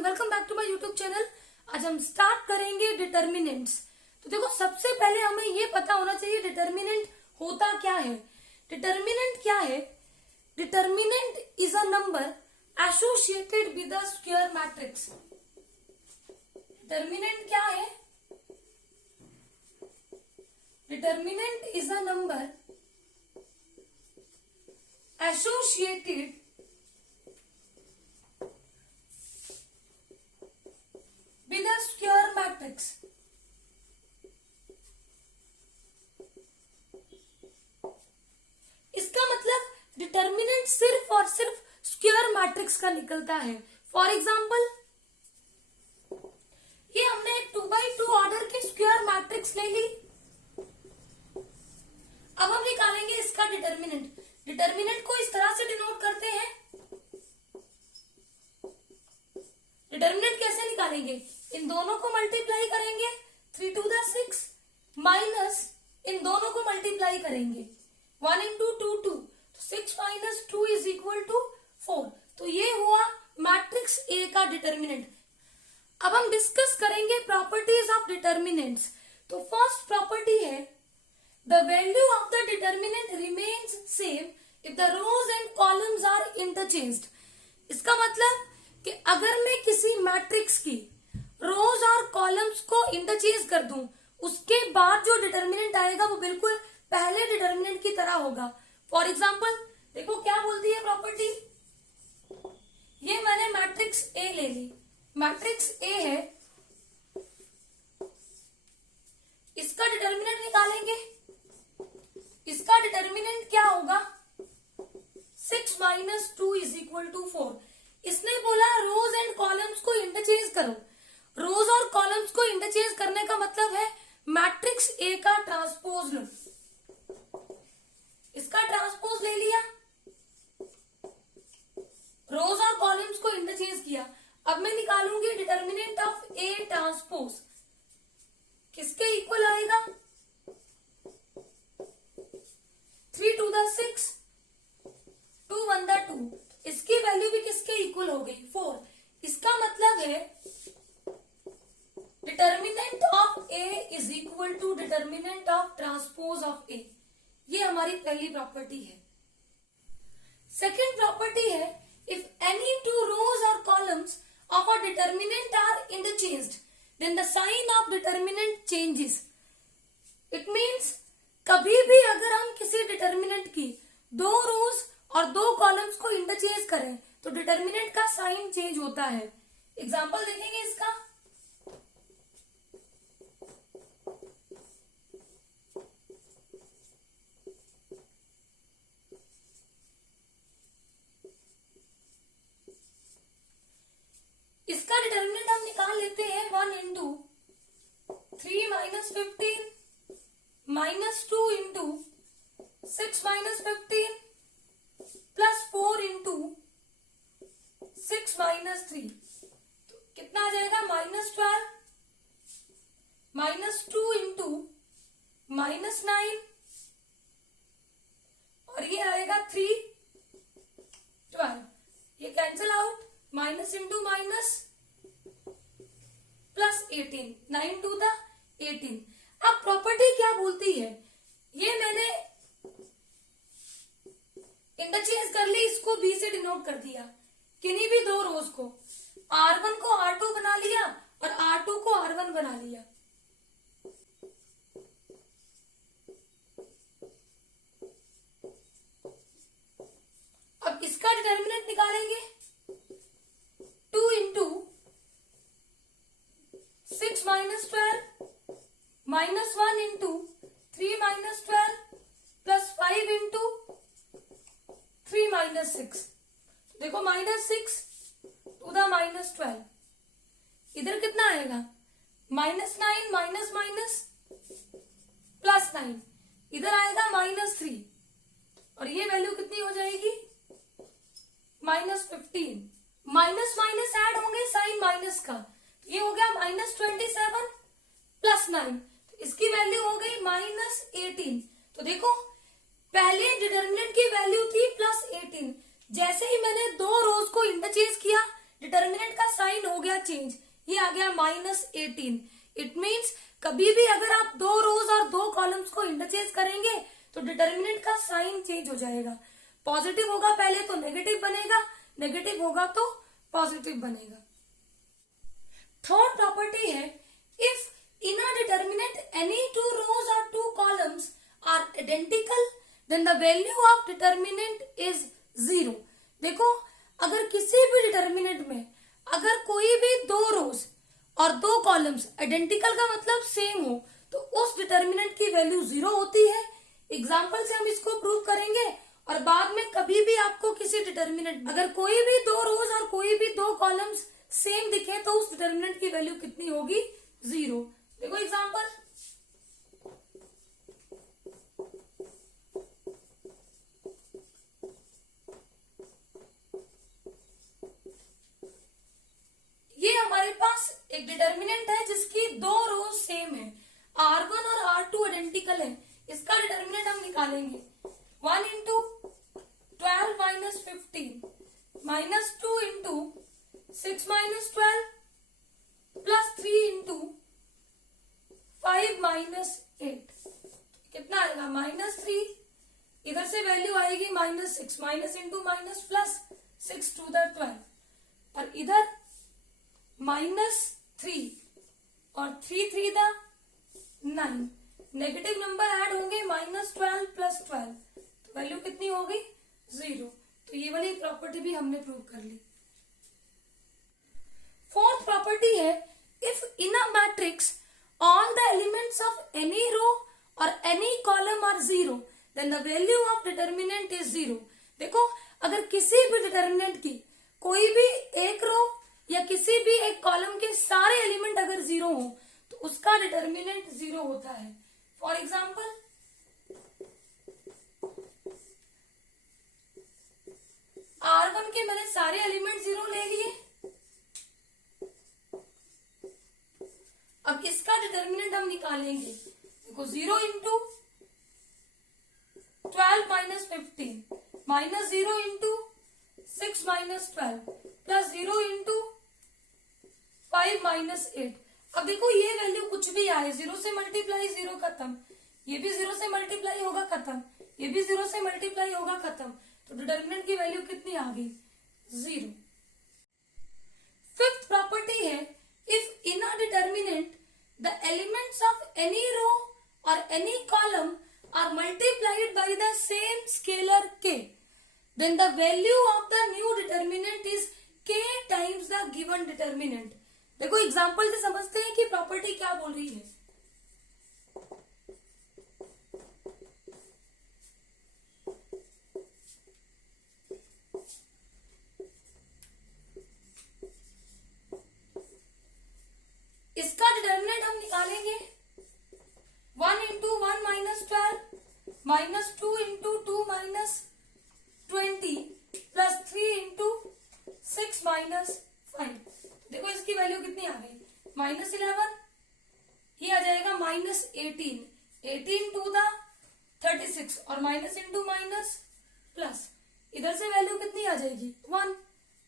Everyone, welcome back to my YouTube channel. आज हम start करेंगे डिटर्मिनेंट्स। तो देखो, सबसे पहले हमें ये पता होना चाहिए डिटर्मिनेंट होता क्या है। डिटर्मिनेंट क्या है? Determinant is a number associated with a square matrix. Determinant क्या है? Determinant is a number associated with a square matrix। इसका मतलब डिटर्मिनेंट सिर्फ और सिर्फ स्क्वायर मैट्रिक्स का निकलता है। फॉर एग्जाम्पल, ये हमने एक 2x2 ऑर्डर की स्क्वायर मैट्रिक्स ले ली। अब हम निकालेंगे इसका डिटर्मिनेंट। डिटर्मिनेंट को इस तरह से डिनोट करते हैं। डिटर्मिनेंट कैसे निकालेंगे? इन दोनों को मल्टीप्लाई करेंगे 3 to the 6 माइनस इन दोनों को मल्टीप्लाई करेंगे 1 into 2 2, तो 6 minus 2 is equal to 4। तो ये हुआ मैट्रिक्स ए का डिटर्मिनेंट। अब हम डिस्कस करेंगे प्रॉपर्टीज ऑफ डिटर्मिनेंट्स। तो फर्स्ट प्रॉपर्टी है the value of the determinant remains same if the rows and columns are interchanged. इसका मतलब कि अगर मैं किसी मैट्रिक्स की रोज और कॉलम्स को इंटरचेंज कर दूं, उसके बाद जो डिटर्मिनेंट आएगा वो बिल्कुल पहले डिटर्मिनेंट की तरह होगा। फॉर एग्जाम्पल, देखो क्या बोलती है प्रॉपर्टी। ये मैंने मैट्रिक्स ए ले ली। मैट्रिक्स ए है, इसका डिटर्मिनेंट निकालेंगे। इसका डिटर्मिनेंट क्या होगा? 6 minus 2 is equal to 4। इसने बोला रोज एंड कॉलम्स को इंटरचेंज करो। रोज और कॉलम्स को इंटरचेंज करने का मतलब है मैट्रिक्स ए का ट्रांसपोज लो। इसका ट्रांसपोज ले लिया, रोज और कॉलम्स को इंटरचेंज किया। अब मैं निकालूंगी डिटर्मिनेंट ऑफ ए ट्रांसपोज। किसके इक्वल आएगा? 3 to the 6 2 1 the 2। इसकी वैल्यू भी किसके इक्वल हो गई? 4। इसका मतलब है determinant of A is equal to determinant of transpose of A. ये हमारी पहली प्रॉपर्टी है। सेकेंड प्रॉपर्टी है इफ एनी टू रोज और columns of a determinant are interchanged then the sign of determinant changes. It means कभी भी अगर हम किसी डिटर्मिनेंट की दो रोज और दो कॉलम्स को इंटरचेंज करें तो डिटर्मिनेंट का साइन चेंज होता है। एग्जाम्पल देखेंगे इसका। इसका डिटर्मिनेंट हम निकाल लेते हैं 1 into 3 minus 15 minus 2 into 6 minus 15 plus 4 into 6 minus 3। तो कितना आ जाएगा? -12 minus 2 into -9 और ये आएगा 3 12। ये cancel out, minus into minus plus 18, 9 to the 18। अब प्रॉपर्टी क्या बोलती है? ये मैंने इंटरचेंज कर ली, इसको बी से डिनोट कर दिया। किन्हीं भी दो रोज को R1 को R2 बना लिया और R2 को R1 बना लिया। अब इसका डिटर्मिनेंट निकालेंगे 2 into 6 minus 12 minus 1 into 3 minus 12 plus 5 into 3 minus 6। देखो -6 to the -12। इधर कितना आएगा? -9 माइनस माइनस प्लस 9। इधर आएगा -3 और ये वैल्यू कितनी हो जाएगी? -15। माइनस माइनस ऐड होंगे साइन माइनस का, ये हो गया -27 प्लस 9। तो इसकी वैल्यू हो गई -18। तो देखो, पहले डिटर्मिनेंट की वैल्यू थी +18। जैसे ही मैंने दो रोज को इंटरचेंज किया डिटर्मिनेंट का साइन हो गया चेंज, ये आ गया -18। इट मीन्स कभी भी अगर आप दो रोज और दो कॉलम्स को इंटरचेंज करेंगे तो डिटर्मिनेंट का साइन चेंज हो जाएगा। पॉजिटिव होगा पहले तो नेगेटिव बनेगा, नेगेटिव होगा तो पॉजिटिव बनेगा। थर्ड प्रॉपर्टी है, if in a determinant any two rows और two columns are identical then the value of determinant is 0। देखो, अगर किसी भी डिटर्मिनेंट में अगर कोई भी दो रोज और दो कॉलम्स आइडेंटिकल का मतलब सेम हो तो उस डिटर्मिनेंट की वैल्यू 0 होती है। एग्जाम्पल से हम इसको प्रूव करेंगे और बाद में कभी भी आपको किसी डिटर्मिनेंट अगर कोई भी दो रोज और कोई भी दो कॉलम्स सेम दिखे तो उस डिटर्मिनेंट की वैल्यू कितनी होगी? 0। देखो एग्जाम्पल, ये हमारे पास एक डिटर्मिनेंट है जिसकी दो रोज सेम है, R1 और R2 आइडेंटिकल है। इसका डिटर्मिनेंट हम निकालेंगे 1 into 12 minus 15 minus 2 into 6 minus 12 plus 3 into 5 minus 8। कितना आएगा? -3। इधर से वैल्यू आएगी -6, minus into minus plus 6 to the 12 और इधर -3 और 3 3 द 9। नेगेटिव नंबर ऐड होंगे -12 प्लस 12 तो वैल्यू कितनी होगी? 0। तो ये वाली प्रॉपर्टी भी हमने प्रूव कर ली। फोर्थ प्रॉपर्टी है, if in a matrix all the elements of any row और any column are 0 then the value of determinant is 0। देखो, अगर किसी भी डिटर्मिनेंट की कोई भी एक रो या किसी भी एक कॉलम के सारे एलिमेंट अगर 0 हो तो उसका डिटर्मिनेंट 0 होता है। फॉर एग्जाम्पल, R1 के मैंने सारे एलिमेंट 0 ले लिए। अब इसका डिटर्मिनेंट हम निकालेंगे। देखो, 0 into 12 minus 15 minus 0 into 6 minus 12 plus 0 into 5 minus 8। अब देखो, ये वैल्यू कुछ भी आए, 0 से मल्टीप्लाई 0 खत्म, ये भी 0 से मल्टीप्लाई होगा खत्म, ये भी 0 से मल्टीप्लाई होगा खत्म, तो डिटर्मिनेंट की वैल्यू कितनी आ गई? 0। फिफ्थ प्रॉपर्टी है, if in a determinant the elements of any row और any column are multiplied by the same scalar k, then the value of the new determinant is k times the given determinant। देखो, example से समझते हैं कि property क्या बोल रही है। इसका डिटर्मिनेंट हम निकालेंगे 1 into 1 minus 12 minus 2 into 2 minus 20 plus 3 into 6 minus 5। देखो, इसकी वैल्यू कितनी आ गई? -11। ये आ जाएगा -18, 18 टू द 36 और माइनस इंटू माइनस प्लस, इधर से वैल्यू कितनी आ जाएगी? 1।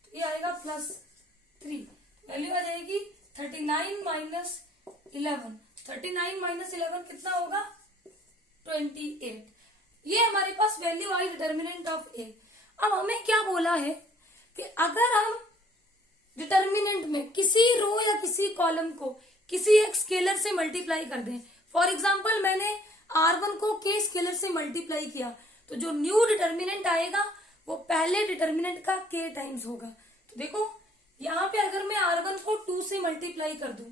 तो ये आएगा +3, वैल्यू आ जाएगी 39 माइनस 11। 39 माइनस 11 कितना होगा? 28। ये हमारे पास वैल्यू आई डिटर्मिनेंट ऑफ ए। अब हमें क्या बोला है कि अगर हम डिटर्मिनेंट में किसी रो या किसी कॉलम को किसी एक स्केलर से मल्टीप्लाई कर दें। फॉर एग्जाम्पल, मैंने R1 को k स्केलर से मल्टीप्लाई किया तो जो न्यू डिटर्मिनेंट आएगा वो पहले डिटर्मिनेंट का k टाइम्स होगा। तो देखो, यहां पे अगर मैं R1 को 2 से मल्टीप्लाई कर दूं,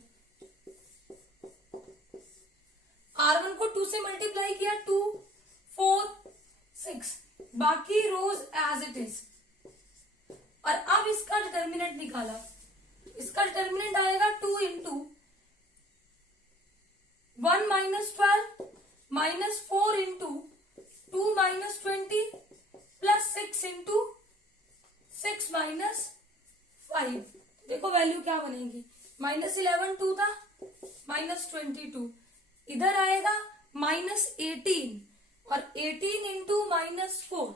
R1 को 2 से मल्टीप्लाई किया, 2 4 6, बाकी रोज एज इट इज। और अब इसका डिटर्मिनेंट निकाला, इसका डिटर्मिनेंट आएगा 2 into 1 minus 12 minus 4 into 2 minus 20 plus 6 into 6 minus 5। देखो वैल्यू क्या बनेगी? -11 टू द -22, इधर आएगा -18 और 18 इंटू -4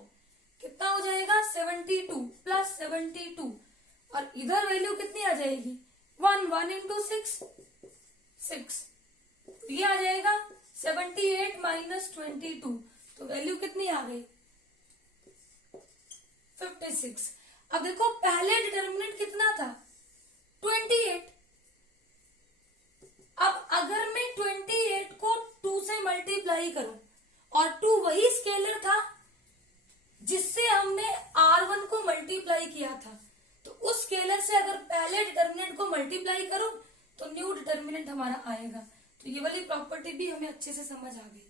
कितना हो जाएगा? 72 प्लस 72 और इधर वैल्यू कितनी आ जाएगी? 1 इंटू 6 6, ये आ जाएगा 78 माइनस 22, तो वैल्यू कितनी आ गई 56। अब देखो पहले डिटर्मिनेंट कितना था 28। अब अगर मैं 28 को 2 से मल्टीप्लाई करूं, और 2 वही स्केलर था जिससे हमने R1 को मल्टीप्लाई किया था, तो उस स्केलर से अगर पहले डिटर्मिनेंट को मल्टीप्लाई करूं तो न्यू डिटर्मिनेंट हमारा आएगा। तो ये वाली प्रॉपर्टी भी हमें अच्छे से समझ आ गई।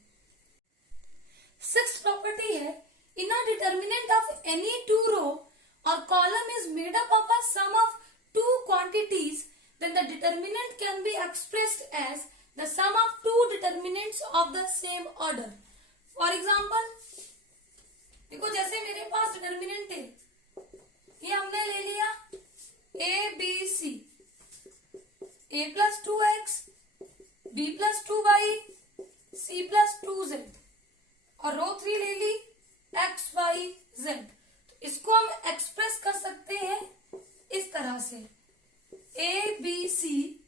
6th प्रॉपर्टी है, in a determinant of any two row और column is made up of a sum of two quantities, then the determinant can be expressed as the sum of two determinants of the same order. For example, देखो जैसे मेरे पास determinant है, ये हमने ले लिया a b c, a plus 2x, b plus 2y, c plus 2z, और रो 3 ले ली x y z। तो इसको हम एक्सप्रेस कर सकते हैं इस तरह से, ए बी सी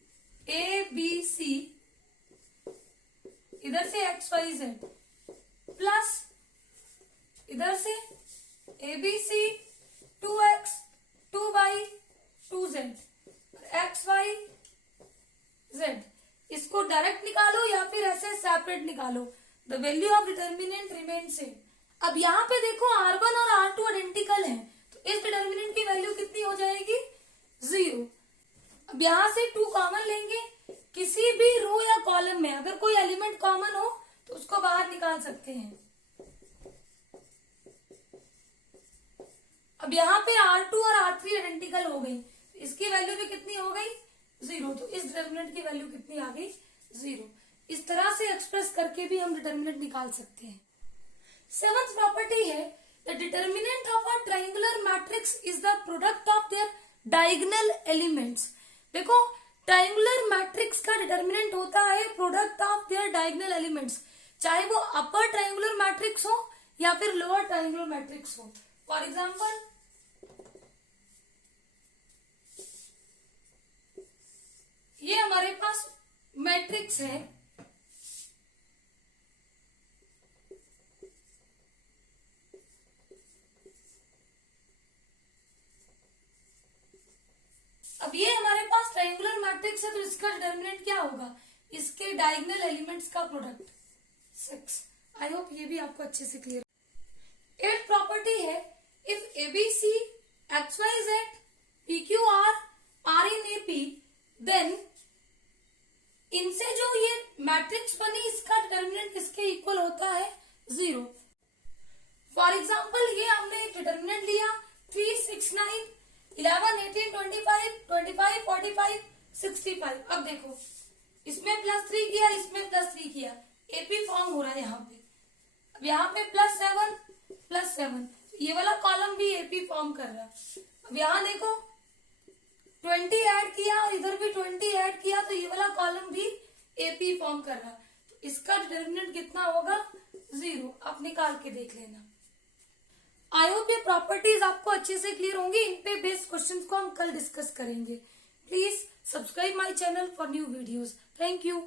इधर से एक्स वाई जेड प्लस इधर से A B C 2x 2y 2z X Y Z. इसको डायरेक्ट निकालो या फिर ऐसे सेपरेट निकालो, the value of determinant remain same. अब यहाँ पे देखो R1 और R2 आइडेंटिकल हैं, तो इस डिटर्मिनेंट की वैल्यू कितनी हो जाएगी 0। अब यहां से 2 कॉमन लेंगे, किसी भी रो या कॉलम में अगर कोई एलिमेंट कॉमन हो तो उसको बाहर निकाल सकते हैं। अब यहाँ पे R2 और R3 आइडेंटिकल हो गई, इसकी वैल्यू भी कितनी हो गई 0, तो इस डिटर्मिनेंट की वैल्यू कितनी आ गई 0। इस तरह से एक्सप्रेस करके भी हम डिटर्मिनेंट निकाल सकते हैं। 7th प्रॉपर्टी है, the determinant of a triangular matrix is the product of their diagonal elements. देखो ट्रायंगुलर मैट्रिक्स का डिटर्मिनेंट होता है product of their diagonal elements, चाहे वो अपर ट्रायंगुलर मैट्रिक्स हो या फिर लोअर ट्रायंगुलर मैट्रिक्स हो। फॉर एग्जांपल ये हमारे पास मैट्रिक्स है, अब ये हमारे पास ट्रायंगुलर मैट्रिक्स है, तो इसका डिटर्मिनेंट क्या होगा, इसके डायगोनल एलिमेंट्स का प्रोडक्ट 6। आई होप ये भी आपको अच्छे से क्लियर। 8th प्रॉपर्टी है, if ABC XYZ PQR are in AP, then इनसे जो ये मैट्रिक्स बनी इसका डिटर्मिनेंट किसके इक्वल होता है 0। फॉर एग्जाम्पल ये हमने एक डिटर्मिनेंट लिया 3 6 9 11 18 25 25 45 65। अब देखो इसमें +3 किया, इसमें +3 किया, एपी फॉर्म हो रहा है यहाँ पे। अब यहाँ पे +7 ये वाला कॉलम भी एपी फॉर्म कर रहा है। अब यहाँ देखो 20 ऐड किया और इधर भी 20 ऐड किया, तो ये वाला कॉलम भी एपी फॉर्म कर रहा है। तो इसका डिटर्मिनेंट कितना होगा 0। आप निकाल के देख लेना। आई होप ये प्रॉपर्टीज आपको अच्छे से क्लियर होंगी। इन पे बेस्ड क्वेश्चंस को हम कल डिस्कस करेंगे। Please subscribe my channel for new videos. Thank you.